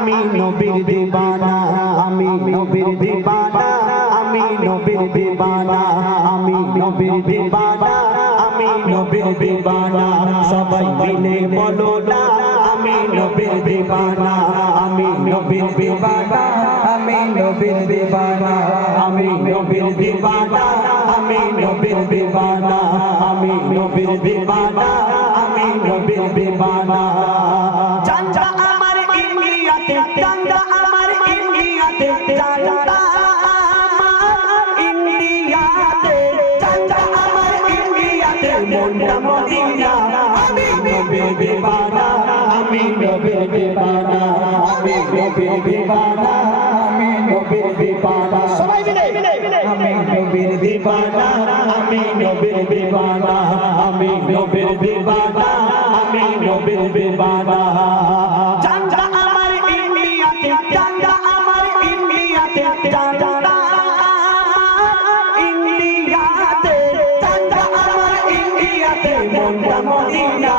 আমি নবীর দিবানা, আমি নবীর দিবানা, আমি নবীর দিবানা, আমি নবীর দিবানা, আমি নবীর দিবানা। সবাই মিলে বলো না আমি নবীর দিবানা, আমি নবীর দিবানা, আমি নবীর দিবানা, আমি নবীর দিবানা, আমি নবীর দিবানা, আমি নবীর দিবানা, আমি নবীর দিবানা। চাঁদা আমার ইন্ডিয়াতে, চাঁদা আমার ইন্ডিয়াতে, চাঁদা আমার ইন্ডিয়াতে, চাঁদা আমার ইন্ডিয়াতে, মনটা মদিনা। আমি নবীর দিবানা, আমি নবীর দিবানা, আমি নবীর দিবানা, আমি নবীর দিবানা। সবাই মিলে আমি নবীর দিবানা, আমি নবীর দিবানা, আমি নবীর দিবানা, আমি নবীর দিবানা। চাঁদা আমার ইন্ডিয়াতে, চাঁদা আমার ইন্ডিয়াতে, চাঁদা আমার ইন্ডিয়াতে, চাঁদা আমার ইন্ডিয়াতে, মনটা মদিনা।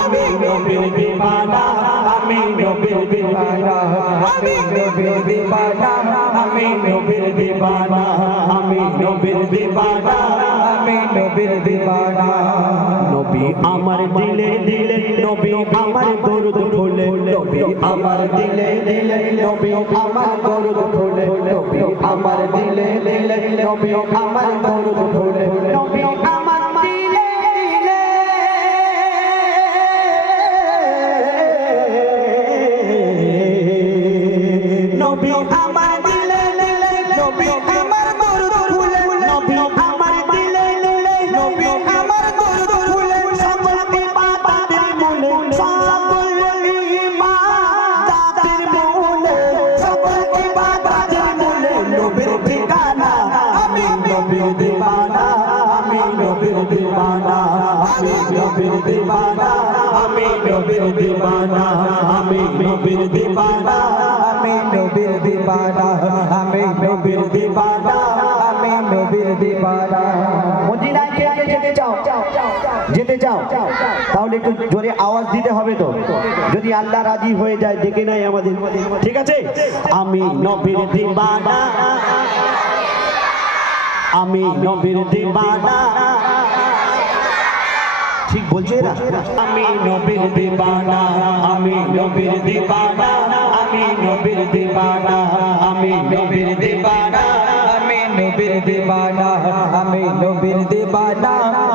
আমি নবীর দিবানা, আমি নবীর দিবানা, আমি নবীর দিবানা, আমি নবীর দিবানা, আমি নবীর দিবানা, আমি নবীর দিবানা। নবী আমার দিলে দিলে, নবী আমার দরুদ ফুলে, নবী আমার দিলে দিলে, নবী আমার দরুদ ফুলে, নবী আমার দিলে দিলে, নবী আমার দরুদ ফুলে, নবী আমার দিলে দিলে, নবী আমার দিলে দিলে, নবী আমার দরুদ ফুলে, নবী আমার দিলে দিলে, নবী আমার দরুদ ফুলে। সকল ইবাদতের মূলে, সকল ইবাদতের মূলে, সকল ইবাদতের মূলে নবীর ঠিকানা। আমি নবীর দিবানা, আমি নবীর দিবানা, আমি নবীর দিবানা, আমি নবীর দিবানা, আমি নবীর দিবানা, আমি নবীর দিবানা, আমি নবীর দিবানা, আমি নবীর দিবানা। মদিনায় কে কে যেতে চাও? যেতে চাও? তাহলে একটু জোরে আওয়াজ দিতে হবে তো, যদি আল্লাহ রাজি হয়ে যায় ডেকে নেয় আমাদের, ঠিক আছে? আমি নবীর দিবানা, আমি নবীর দিবানা। ঠিক বলছে এরা? আমি নবীর দিবানা, আমি নবীর দিবানা, আমি নবীর দিবানা, আমি নবীর দিবানা, আমি নবীর দিবানা, আমি নবীর দিবানা,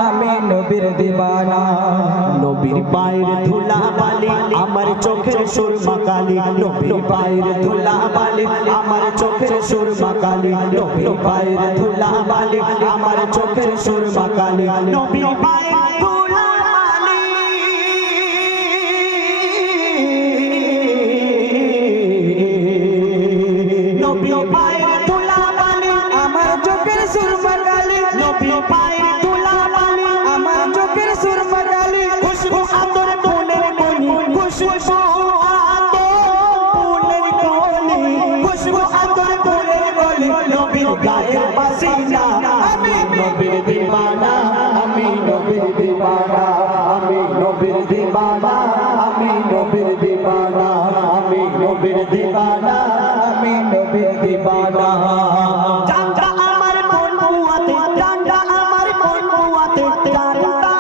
আমি নবীর দিবানা। নবীর পায়ের ধুলা বালি আমার চোখের সুরমা কালি, নবীর পায়ের ধুলা বালি আমার চোখের সুরমা কালি, নবীর পায়ের ধুলা বালি আমার চোখের সুরমা কালি, নবীর পায়ের ধুলা বালি, নবীর পায়ের ধুলা বালি আমার চোখের সুরমা কালি, নবীর পায়ের ধুলা বালি আমার চোখের সুরমা কালি। খুশবু আতর ফুলের কলি, খুশবু আতর ফুলের কলি, খুশবু আতর ফুলের কলি, নবীর গায়ের পাসিনা। আমি নবীর দিবানা, আমি নবীর দিবানা, আমি নবীর দিবানা, আমি নবীর দিবানা, আমি নবীর দিবানা, আমি নবীর দিবানা। চাঁদা আমার বন্ধুয়াতে, চাঁদা আমার বন্ধুয়াতে, চাঁদা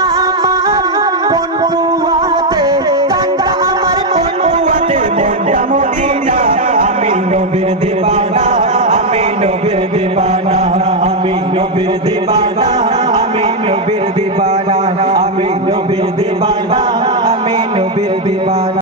আমার বন্ধুয়াতে, চাঁদা আমার বন্ধুয়াতে, মনটা মদিনা। আমি নবীর দিবানা, আমি নবীর দিবানা, আমি নবীর দিবানা, আমি নবীর দিবানা, আমি নবীর দিবানা, আমি নবীর দিবানা।